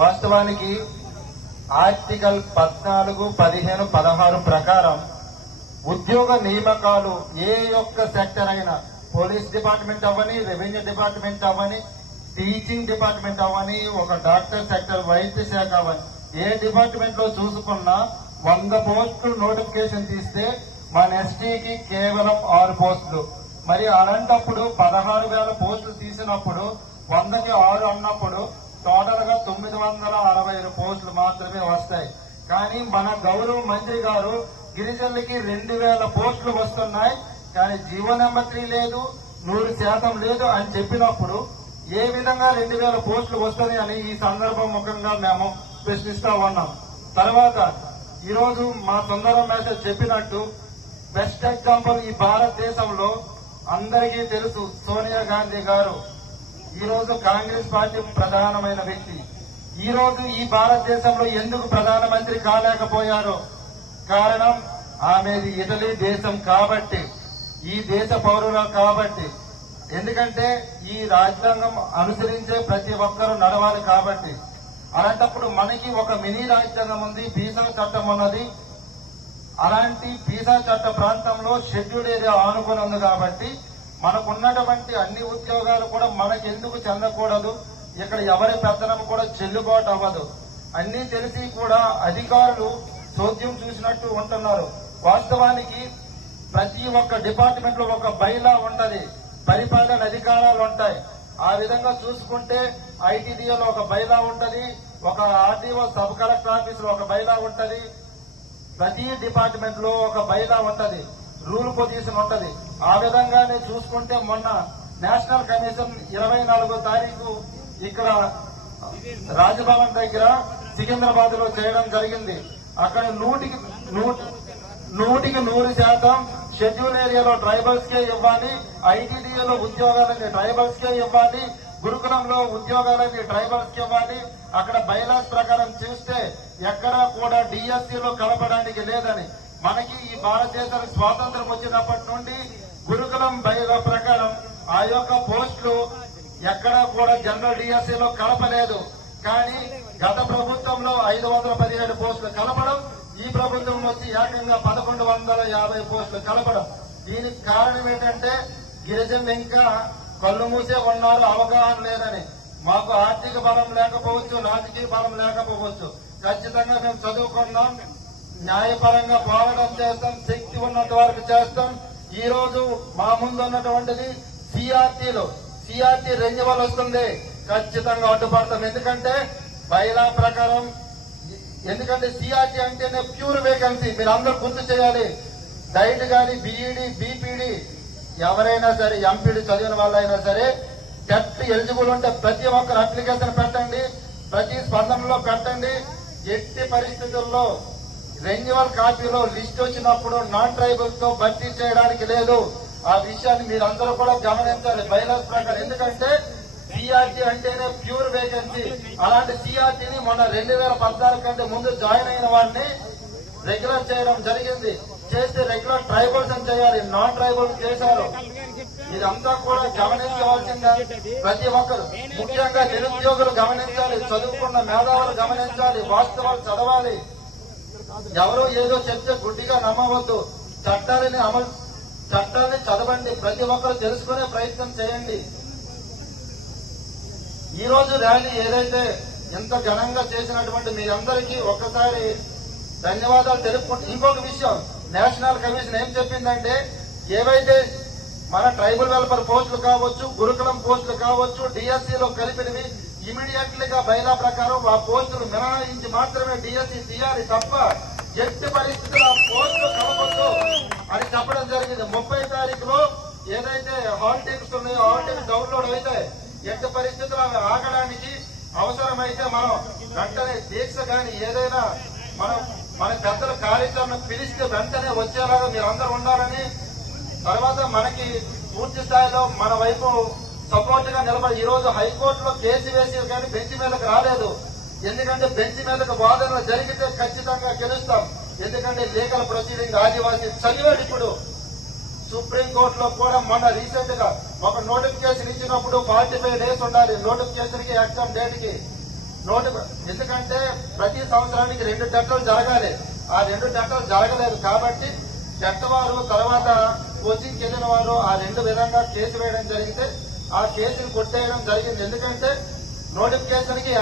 వాస్తవానికి ఆర్టికల్ పద్నాలుగు పదిహేను పదహారు ప్రకారం ఉద్యోగ నియామకాలు ఏ ఒక్క సెక్టర్ అయినా పోలీస్ డిపార్ట్మెంట్ అవ్వని రెవెన్యూ డిపార్ట్మెంట్ అవ్వని టీచింగ్ డిపార్ట్మెంట్ అవ్వని ఒక డాక్టర్ సెక్టర్ వైద్య శాఖ అవ్వని ఏ డిపార్ట్మెంట్లో చూసుకున్నా వంద పోస్టులు నోటిఫికేషన్ తీస్తే మన ఎస్టీకి కేవలం ఆరు పోస్టులు. మరి అలాంటప్పుడు పదహారు వేల పోస్టులు తీసినప్పుడు వందకి ఆరు అన్నప్పుడు టోటల్గా తొమ్మిది వందల అరవై ఐదు పోస్టులు మాత్రమే వస్తాయి. కానీ మన గౌరవ మంత్రి గారు గిరిజనులకి రెండు వేల పోస్టులు వస్తున్నాయి. కానీ జీవో నెంబర్ త్రీ లేదు నూరు శాతం లేదు అని చెప్పినప్పుడు ఏ విధంగా రెండు వేల పోస్టులు వస్తుంది అని ఈ సందర్భం ముఖంగా మేము ప్రశ్నిస్తా ఉన్నాం. తర్వాత ఈరోజు మా సుందరం మేనేజర్ చెప్పినట్టు బెస్ట్ ఎగ్జాంపుల్ ఈ భారతదేశంలో అందరికీ తెలుసు సోనియా గాంధీ గారు. ఈ రోజు కాంగ్రెస్ పార్టీ ప్రధానమైన వ్యక్తి. ఈ రోజు ఈ భారతదేశంలో ఎందుకు ప్రధానమంత్రి కాలేకపోయారో. కారణం ఆమెది ఇటలీ దేశం కాబట్టి ఈ దేశ పౌరులు కాబట్టి. ఎందుకంటే ఈ రాజ్యాంగం అనుసరించే ప్రతి ఒక్కరూ నడవాలి కాబట్టి. అలాంటప్పుడు మనకి ఒక మినీ రాజ్యాంగం ఉంది బీసా చట్టం ఉన్నది. అలాంటి బీసా చట్ట ప్రాంతంలో షెడ్యూల్ ఏరియా ఆనుకొని ఉంది కాబట్టి మనకున్నటువంటి అన్ని ఉద్యోగాలు కూడా మనకి ఎందుకు చెందకూడదు ఇక్కడ ఎవరి పెత్తనం కూడా చెల్లుబాటు అవ్వదు. అన్నీ తెలిసి కూడా అధికారులు చోద్యం చూసినట్టు ఉంటున్నారు. వాస్తవానికి ప్రతి ఒక్క డిపార్ట్మెంట్లో ఒక బైలా ఉంటది. పరిపాలన అధికారాలు ఉంటాయి. ఆ విధంగా చూసుకుంటే ఐటీడీఏలో ఒక బైలా ఉంటది ఒక ఆర్టీఓ సబ్ కలెక్టర్ ఆఫీస్లో ఒక బైలా ఉంటది ప్రతి డిపార్ట్మెంట్లో ఒక బైలా ఉంటది రూల్ పొజిషన్ ఉంటది. ఆ విధంగానే చూసుకుంటే మొన్న నేషనల్ కమిషన్ ఇరవై నాలుగో తారీఖు ఇక్కడ రాజభవన్ దగ్గర సికింద్రాబాద్లో చేయడం జరిగింది. అక్కడ నూటికి నూటికి నూరు శాతం షెడ్యూల్ ఏరియాలో ట్రైబల్స్ కే ఇవ్వాలి ఐటీడీఏలో ఉద్యోగాలని ట్రైబల్స్ కే ఇవ్వాలి గురుకులంలో ఉద్యోగాలని ట్రైబల్స్కి ఇవ్వాలి. అక్కడ బైలాస్ ప్రకారం చూస్తే ఎక్కడా కూడా డిఎస్సీలో కలపడానికి లేదని. మనకి ఈ భారతదేశానికి స్వాతంత్రం వచ్చినప్పటి నుండి గురుకులం బైలా ప్రకారం ఆ యొక్క పోస్టులు ఎక్కడా కూడా జనరల్ డిఎస్సీలో కలపలేదు. కానీ గత ప్రభుత్వంలో ఐదు వందల పదిహేడు పోస్టులు కలపడం ఈ ప్రభుత్వం వచ్చి ఏకంగా పదకొండు వందల యాభై పోస్టులు కలపడం. దీనికి కారణం ఏంటంటే గిరిజనులు ఇంకా కళ్ళు మూసే ఉన్నారు అవగాహన లేదని. మాకు ఆర్థిక బలం లేకపోవచ్చు రాజకీయ బలం లేకపోవచ్చు. ఖచ్చితంగా మేము చదువుకున్నాం న్యాయపరంగా పోరాటం చేస్తాం శక్తి ఉన్నంత వరకు చేస్తాం. ఈ రోజు మా ముందు ఉన్నటువంటిది సిఆర్టీలో సిఆర్టీ రెన్యువల్ వస్తుంది. ఖచ్చితంగా అడ్డుపడతాం. ఎందుకంటే బయలా ప్రకారం ఎందుకంటే సిఆర్టీ అంటేనే ప్యూర్ వేకెన్సీ మీరు అందరూ గుర్తు చేయాలి. డైట్ కానీ బీఈడి బీపీడి ఎవరైనా సరే ఎంపీడీ చదివిన వాళ్ళైనా సరే టెట్ ఎలిజిబుల్ ఉంటే ప్రతి ఒక్కరు అప్లికేషన్ పెట్టండి. ప్రతి స్పందనలో పెట్టండి. ఎట్టి పరిస్థితుల్లో రెన్యువల్ కాపీలో లిస్ట్ వచ్చినప్పుడు నాన్ ట్రైబల్స్తో భర్తీ చేయడానికి లేదు. ఆ విషయాన్ని మీరందరూ కూడా గమనించాలి. బైలాస్ ప్రకారం. ఎందుకంటే సిఆర్టీ అంటేనే ప్యూర్ వేకెన్సీ. అలాంటి సిఆర్టీని మొన్న రెండు వేల పద్నాలుగు కంటే ముందు జాయిన్ అయిన వాడిని రెగ్యులర్ చేయడం జరిగింది. చేస్తే రెగ్యులర్ ట్రైబల్స్ అని చేయాలి. నాన్ ట్రైబల్స్ చేశారు. ఇదంతా కూడా గమనించవలసిందా. ప్రతి ఒక్కరు ముఖ్యంగా నిరుద్యోగులు గమనించాలి. చదువుకున్న మేధావులు గమనించాలి. వాస్తవాలు చదవాలి. ఎవరో ఏదో చెప్తే గుడ్డిగా నమ్మవద్దు. చట్టాలని అమలు చట్టాన్ని చదవండి. ప్రతి ఒక్కరు తెలుసుకునే ప్రయత్నం చేయండి. ఈ రోజు ర్యాలీ ఏదైతే ఎంత ఘనంగా చేసినటువంటి మీరందరికీ ఒక్కసారి ధన్యవాదాలు తెలుపుకుంటూ ఇంకొక విషయం. నేషనల్ కమిషన్ ఏం చెప్పిందంటే ఏవైతే మన ట్రైబల్ వెల్ఫేర్ పోస్టులు కావచ్చు గురుకులం పోస్టులు కావచ్చు డిఎస్సీలో కలిపినవి ఇమీడియట్లీ గా బైలా ప్రకారం ఆ పోస్టులు మినహాయించి మాత్రమే డిఎస్సీ తీయాలి తప్ప ఎట్టి పరిస్థితులు ఆ పోస్టులు కలపద్దు అని చెప్పడం జరిగింది. ముప్పై తారీఖులో ఏదైతే హాల్ టికెట్స్ ఉన్నాయో హాల్ డౌన్లోడ్ అయితే ఎట్టి పరిస్థితులు అవి ఆగడానికి అవసరమైతే మనం వెంటనే దీక్ష కానీ ఏదైనా మనం మన పెద్దల కార్యక్రమం పిలిస్తే వెంటనే వచ్చేలాగా మీరందరూ ఉండాలని తర్వాత మనకి పూర్తి స్థాయిలో మన వైపు సపోర్ట్గా నిలబడి ఈ రోజు హైకోర్టులో కేసు వేసి కానీ బెంచ్ మీదకు రాలేదు. ఎందుకంటే బెంచ్ మీదకు వాదనలు జరిగితే ఖచ్చితంగా గెలుస్తాం. ఎందుకంటే లీగల్ ప్రొసీడింగ్ ఆదివాసీ చదివాడు ఇప్పుడు. సుప్రీంకోర్టులో కూడా మొన్న రీసెంట్గా ఒక నోటిఫికేషన్ ఇచ్చినప్పుడు ఫార్టీ ఫైవ్ డేస్ ఉండాలి నోటిఫికేషన్కి ఎగ్జామ్ డేట్కి నోటి ఎందుకంటే ప్రతి సంవత్సరానికి రెండు టెట్లు జరగాలి. ఆ రెండు టెట్లు జరగలేదు కాబట్టి టెట్ వారు తర్వాత కోచింగ్కి వెళ్ళిన వారు ఆ రెండు విధంగా కేసు వేయడం జరిగితే ఆ కేసును కొట్టేయడం జరిగింది. ఎందుకంటే నోటిఫికేషన్కి